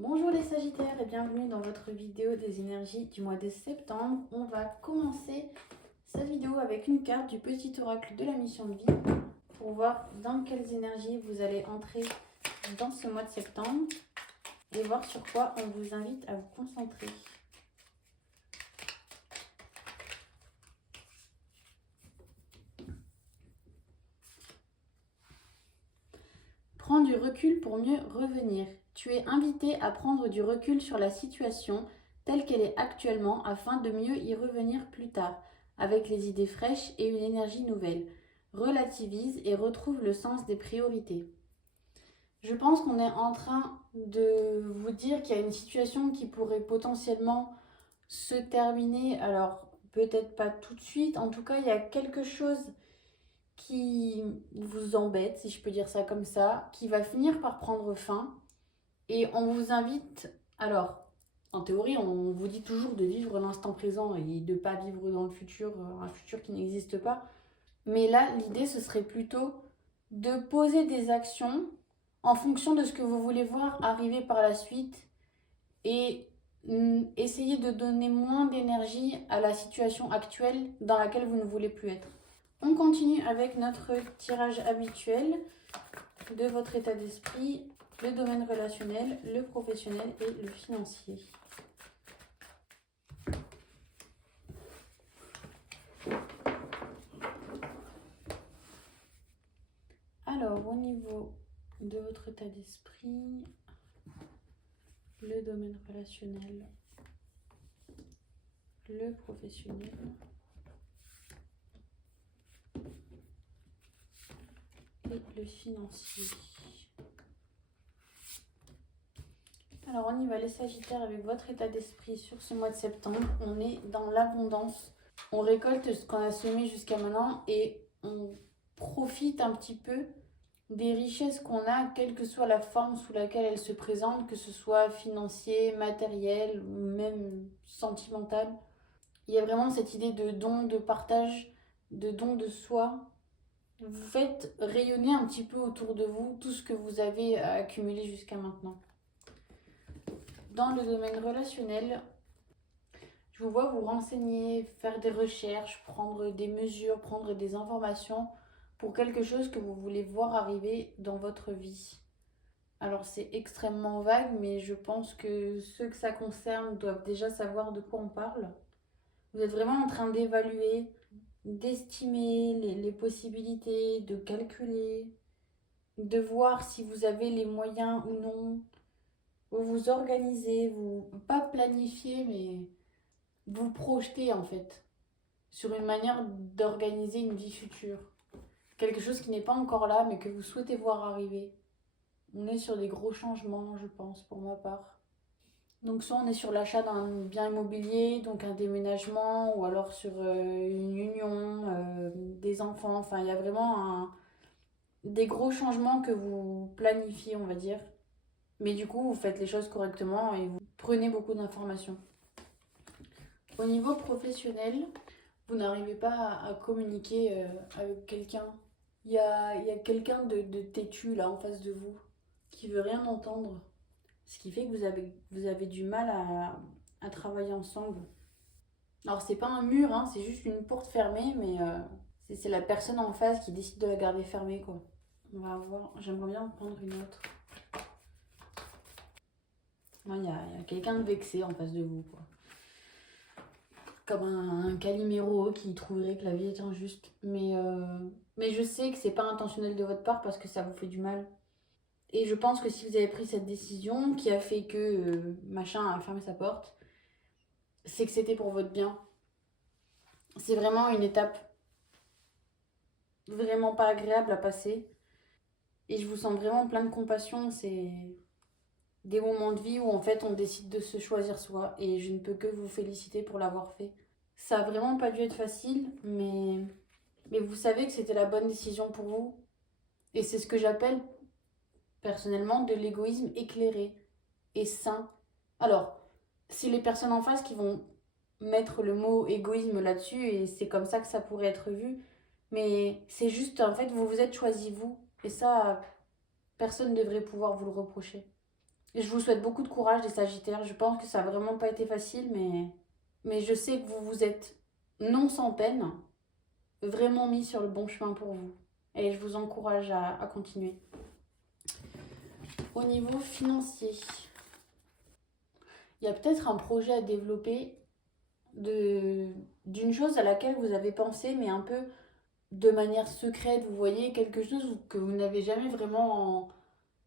Bonjour les Sagittaires et bienvenue dans votre vidéo des énergies du mois de septembre. On va commencer cette vidéo avec une carte du petit oracle de la mission de vie pour voir dans quelles énergies vous allez entrer dans ce mois de septembre et voir sur quoi on vous invite à vous concentrer. Prends du recul pour mieux revenir. Tu es invité à prendre du recul sur la situation telle qu'elle est actuellement afin de mieux y revenir plus tard, avec les idées fraîches et une énergie nouvelle. Relativise et retrouve le sens des priorités. Je pense qu'on est en train de vous dire qu'il y a une situation qui pourrait potentiellement se terminer. Alors, peut-être pas tout de suite. En tout cas, il y a quelque chose qui vous embête, si je peux dire ça comme ça, qui va finir par prendre fin. Et on vous invite, alors, en théorie, on vous dit toujours de vivre l'instant présent et de ne pas vivre dans le futur, un futur qui n'existe pas. Mais là, l'idée, ce serait plutôt de poser des actions en fonction de ce que vous voulez voir arriver par la suite et essayer de donner moins d'énergie à la situation actuelle dans laquelle vous ne voulez plus être. On continue avec notre tirage habituel de votre état d'esprit, le domaine relationnel, le professionnel et le financier. Alors, au niveau de votre état d'esprit, le domaine relationnel, le professionnel et le financier. Alors on y va les Sagittaires avec votre état d'esprit sur ce mois de septembre. On est dans l'abondance. On récolte ce qu'on a semé jusqu'à maintenant et on profite un petit peu des richesses qu'on a, quelle que soit la forme sous laquelle elles se présentent, que ce soit financier, matériel ou même sentimental. Il y a vraiment cette idée de don, de partage, de don de soi. Vous faites rayonner un petit peu autour de vous tout ce que vous avez accumulé jusqu'à maintenant. Dans le domaine relationnel, je vous vois vous renseigner, faire des recherches, prendre des mesures, prendre des informations pour quelque chose que vous voulez voir arriver dans votre vie. Alors c'est extrêmement vague, mais je pense que ceux que ça concerne doivent déjà savoir de quoi on parle. Vous êtes vraiment en train d'évaluer, d'estimer les possibilités, de calculer, de voir si vous avez les moyens ou non. Vous vous organisez, vous pas planifier, mais vous projetez en fait sur une manière d'organiser une vie future. Quelque chose qui n'est pas encore là, mais que vous souhaitez voir arriver. On est sur des gros changements, je pense, pour ma part. Donc soit on est sur l'achat d'un bien immobilier, donc un déménagement, ou alors sur une union, des enfants. Enfin, il y a vraiment des gros changements que vous planifiez, on va dire. Mais du coup, vous faites les choses correctement et vous prenez beaucoup d'informations. Au niveau professionnel, vous n'arrivez pas à communiquer avec quelqu'un. Il y a quelqu'un de têtu là en face de vous qui veut rien entendre. Ce qui fait que vous avez du mal à travailler ensemble. Alors c'est pas un mur, hein, c'est juste une porte fermée, mais c'est la personne en face qui décide de la garder fermée, quoi. On va voir, j'aimerais bien en prendre une autre. Il y a quelqu'un de vexé en face de vous, quoi. Comme un Calimero qui trouverait que la vie est injuste. Mais je sais que c'est pas intentionnel de votre part parce que ça vous fait du mal. Et je pense que si vous avez pris cette décision qui a fait que machin a fermé sa porte, c'est que c'était pour votre bien. C'est vraiment une étape vraiment pas agréable à passer. Et je vous sens vraiment plein de compassion. C'est des moments de vie où en fait on décide de se choisir soi. Et je ne peux que vous féliciter pour l'avoir fait. Ça a vraiment pas dû être facile, mais vous savez que c'était la bonne décision pour vous. Et c'est ce que j'appelle personnellement de l'égoïsme éclairé et sain. Alors, c'est les personnes en face qui vont mettre le mot égoïsme là-dessus et c'est comme ça que ça pourrait être vu. Mais c'est juste, en fait, vous vous êtes choisi vous. Et ça, personne ne devrait pouvoir vous le reprocher. Et je vous souhaite beaucoup de courage, les Sagittaires. Je pense que ça n'a vraiment pas été facile, mais je sais que vous vous êtes, non sans peine, vraiment mis sur le bon chemin pour vous. Et je vous encourage à continuer. Au niveau financier, il y a peut-être un projet à développer d'une chose à laquelle vous avez pensé, mais un peu de manière secrète. Vous voyez, quelque chose que vous n'avez jamais vraiment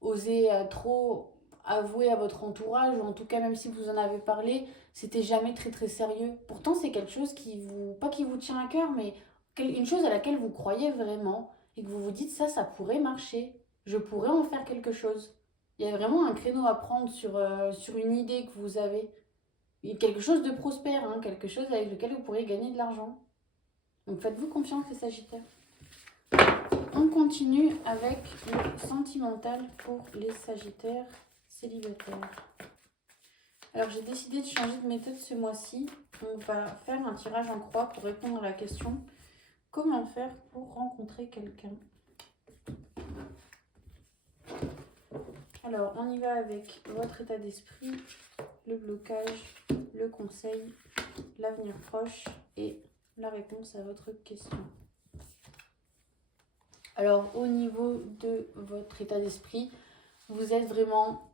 osé trop avouer à votre entourage, ou en tout cas, même si vous en avez parlé, c'était jamais très très sérieux. Pourtant, c'est quelque chose qui vous, pas qui vous tient à cœur, mais une chose à laquelle vous croyez vraiment, et que vous vous dites, ça pourrait marcher. Je pourrais en faire quelque chose. Il y a vraiment un créneau à prendre sur une idée que vous avez. Et quelque chose de prospère, hein, quelque chose avec lequel vous pourriez gagner de l'argent. Donc faites-vous confiance, les Sagittaires. On continue avec le sentimental pour les Sagittaires célibataires. Alors j'ai décidé de changer de méthode ce mois-ci. On va faire un tirage en croix pour répondre à la question: comment faire pour rencontrer quelqu'un? Alors on y va avec votre état d'esprit, le blocage, le conseil, l'avenir proche et la réponse à votre question. Alors au niveau de votre état d'esprit, vous êtes vraiment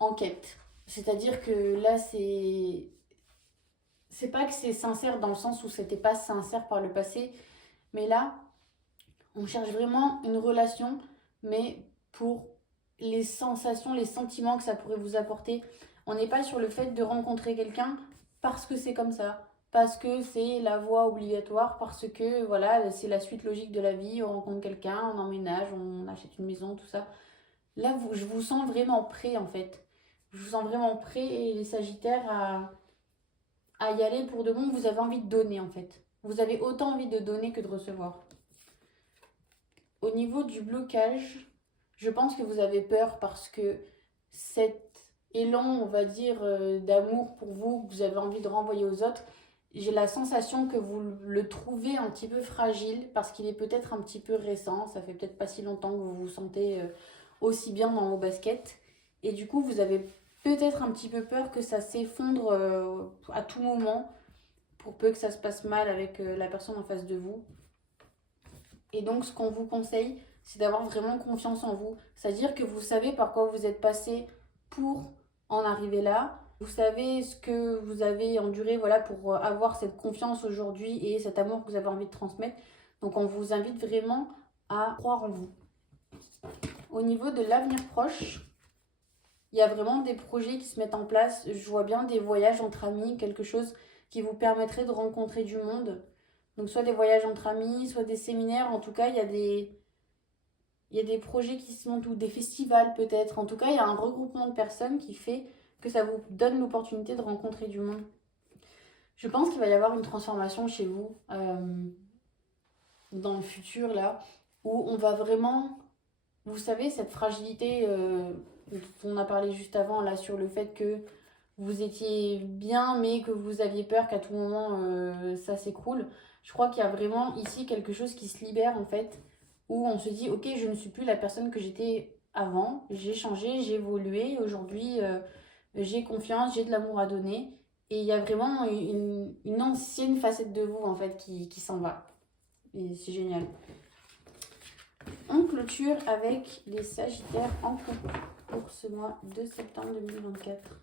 en quête. C'est-à-dire que là, c'est pas que c'est sincère dans le sens où c'était pas sincère par le passé, mais là, on cherche vraiment une relation, mais pour les sensations, les sentiments que ça pourrait vous apporter. On n'est pas sur le fait de rencontrer quelqu'un parce que c'est comme ça, parce que c'est la voie obligatoire, parce que voilà, c'est la suite logique de la vie, on rencontre quelqu'un, on emménage, on achète une maison, tout ça. Là, je vous sens vraiment prêt en fait. Je vous sens vraiment prêt, et les Sagittaires, à y aller pour de bon. Vous avez envie de donner en fait. Vous avez autant envie de donner que de recevoir. Au niveau du blocage, je pense que vous avez peur parce que cet élan, on va dire, d'amour pour vous, que vous avez envie de renvoyer aux autres, j'ai la sensation que vous le trouvez un petit peu fragile parce qu'il est peut-être un petit peu récent. Ça fait peut-être pas si longtemps que vous vous sentez aussi bien dans vos baskets. Et du coup, vous avez peut-être un petit peu peur que ça s'effondre à tout moment, pour peu que ça se passe mal avec la personne en face de vous. Et donc, ce qu'on vous conseille, c'est d'avoir vraiment confiance en vous. C'est-à-dire que vous savez par quoi vous êtes passé pour en arriver là. Vous savez ce que vous avez enduré, voilà, pour avoir cette confiance aujourd'hui et cet amour que vous avez envie de transmettre. Donc, on vous invite vraiment à croire en vous. Au niveau de l'avenir proche, il y a vraiment des projets qui se mettent en place. Je vois bien des voyages entre amis, quelque chose qui vous permettrait de rencontrer du monde. Donc soit des voyages entre amis, soit des séminaires. En tout cas, il y a des projets qui se montent, ou des festivals peut-être. En tout cas, il y a un regroupement de personnes qui fait que ça vous donne l'opportunité de rencontrer du monde. Je pense qu'il va y avoir une transformation chez vous dans le futur, là, où on va vraiment, vous savez, cette fragilité dont on a parlé juste avant, là, sur le fait que vous étiez bien, mais que vous aviez peur qu'à tout moment ça s'écroule. Je crois qu'il y a vraiment ici quelque chose qui se libère en fait, où on se dit, ok, je ne suis plus la personne que j'étais avant, j'ai changé, j'ai évolué, aujourd'hui j'ai confiance, j'ai de l'amour à donner, et il y a vraiment une ancienne facette de vous en fait qui s'en va. Et c'est génial. On clôture avec les Sagittaires en couple pour ce mois de septembre 2024.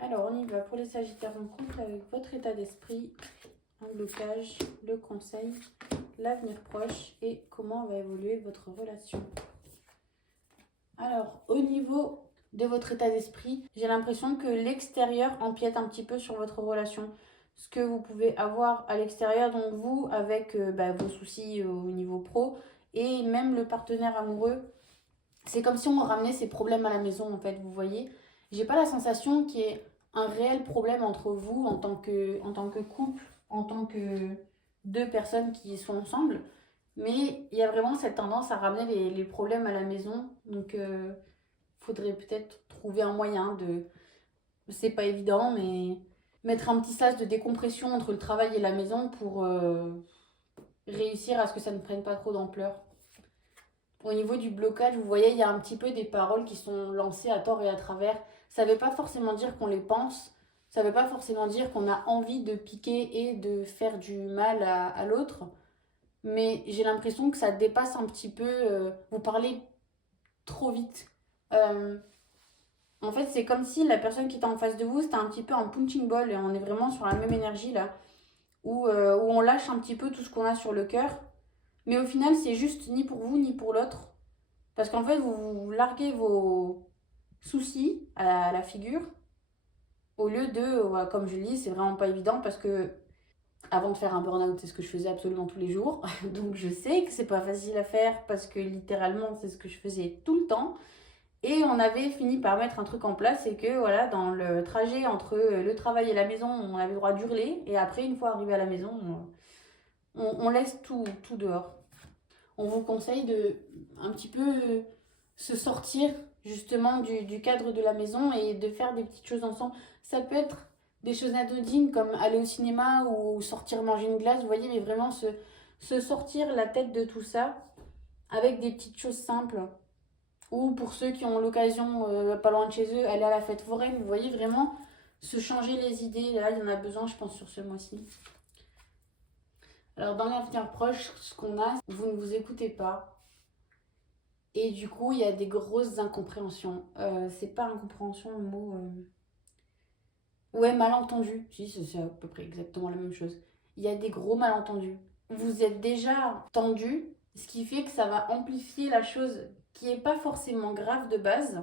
Alors, on y va pour les Sagittaires en couple avec votre état d'esprit, un blocage, le conseil, l'avenir proche et comment va évoluer votre relation. Alors, au niveau de votre état d'esprit, j'ai l'impression que l'extérieur empiète un petit peu sur votre relation. Ce que vous pouvez avoir à l'extérieur, donc vous, avec vos soucis au niveau pro, et même le partenaire amoureux. C'est comme si on ramenait ses problèmes à la maison, en fait, vous voyez. J'ai pas la sensation qu'il y ait un réel problème entre vous en tant que couple, en tant que deux personnes qui sont ensemble. Mais il y a vraiment cette tendance à ramener les problèmes à la maison. Donc, faudrait peut-être trouver un moyen de... C'est pas évident, mais mettre un petit sas de décompression entre le travail et la maison pour réussir à ce que ça ne prenne pas trop d'ampleur. Au niveau du blocage, vous voyez, il y a un petit peu des paroles qui sont lancées à tort et à travers. Ça ne veut pas forcément dire qu'on les pense. Ça ne veut pas forcément dire qu'on a envie de piquer et de faire du mal à l'autre. Mais j'ai l'impression que ça dépasse un petit peu. Vous parlez trop vite. Euh, En fait, c'est comme si la personne qui était en face de vous, c'était un petit peu un punching ball et on est vraiment sur la même énergie là, où on lâche un petit peu tout ce qu'on a sur le cœur. Mais au final, c'est juste ni pour vous ni pour l'autre. Parce qu'en fait, vous larguez vos soucis à la figure au lieu de, ouais, comme je le dis, c'est vraiment pas évident parce que avant de faire un burn-out, c'est ce que je faisais absolument tous les jours. Donc je sais que c'est pas facile à faire parce que littéralement, c'est ce que je faisais tout le temps. Et on avait fini par mettre un truc en place, c'est que voilà, dans le trajet entre le travail et la maison, on avait le droit d'hurler. Et après, une fois arrivé à la maison, on laisse tout dehors. On vous conseille de un petit peu se sortir justement du cadre de la maison et de faire des petites choses ensemble. Ça peut être des choses anodines comme aller au cinéma ou sortir manger une glace, vous voyez, mais vraiment se sortir la tête de tout ça avec des petites choses simples. Ou pour ceux qui ont l'occasion, pas loin de chez eux, aller à la fête foraine, vous voyez, vraiment se changer les idées. Là, il y en a besoin, je pense, sur ce mois-ci. Alors, dans l'avenir proche, ce qu'on a, vous ne vous écoutez pas. Et du coup, il y a des grosses incompréhensions. C'est pas incompréhension le mot. Ouais, malentendu. Si, c'est à peu près exactement la même chose. Il y a des gros malentendus. Vous êtes déjà tendu, ce qui fait que ça va amplifier la chose qui est pas forcément grave de base.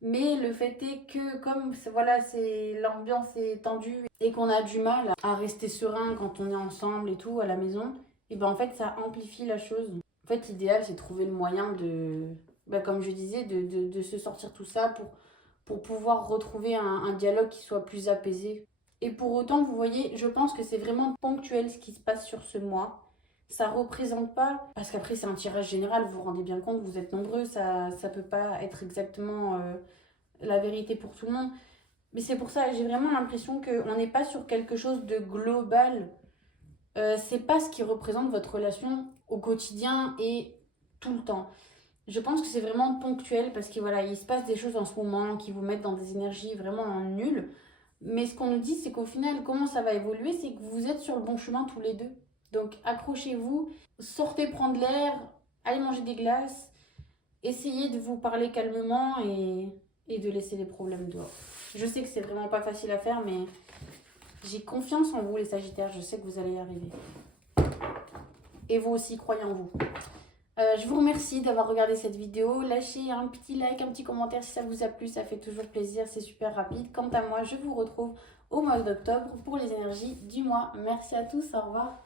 Mais le fait est que comme voilà, c'est l'ambiance est tendue et qu'on a du mal à rester serein quand on est ensemble et tout à la maison, et ben en fait ça amplifie la chose. En fait, l'idéal c'est de trouver le moyen de, bah, comme je disais, de se sortir tout ça pour pouvoir retrouver un dialogue qui soit plus apaisé. Et pour autant, vous voyez, je pense que c'est vraiment ponctuel ce qui se passe sur ce mois. Ça représente pas, parce qu'après c'est un tirage général, vous vous rendez bien compte, vous êtes nombreux, ça peut pas être exactement la vérité pour tout le monde. Mais c'est pour ça, j'ai vraiment l'impression qu'on n'est pas sur quelque chose de global. C'est pas ce qui représente votre relation au quotidien et tout le temps. Je pense que c'est vraiment ponctuel parce que voilà, il se passe des choses en ce moment qui vous mettent dans des énergies vraiment nulles. Mais ce qu'on nous dit, c'est qu'au final, comment ça va évoluer, c'est que vous êtes sur le bon chemin tous les deux. Donc accrochez-vous, sortez prendre l'air, allez manger des glaces, essayez de vous parler calmement et de laisser les problèmes dehors. Je sais que c'est vraiment pas facile à faire, mais j'ai confiance en vous les Sagittaires, je sais que vous allez y arriver. Et vous aussi, croyez en vous. Je vous remercie d'avoir regardé cette vidéo. Lâchez un petit like, un petit commentaire si ça vous a plu, ça fait toujours plaisir, c'est super rapide. Quant à moi, je vous retrouve au mois d'octobre pour les énergies du mois. Merci à tous, au revoir.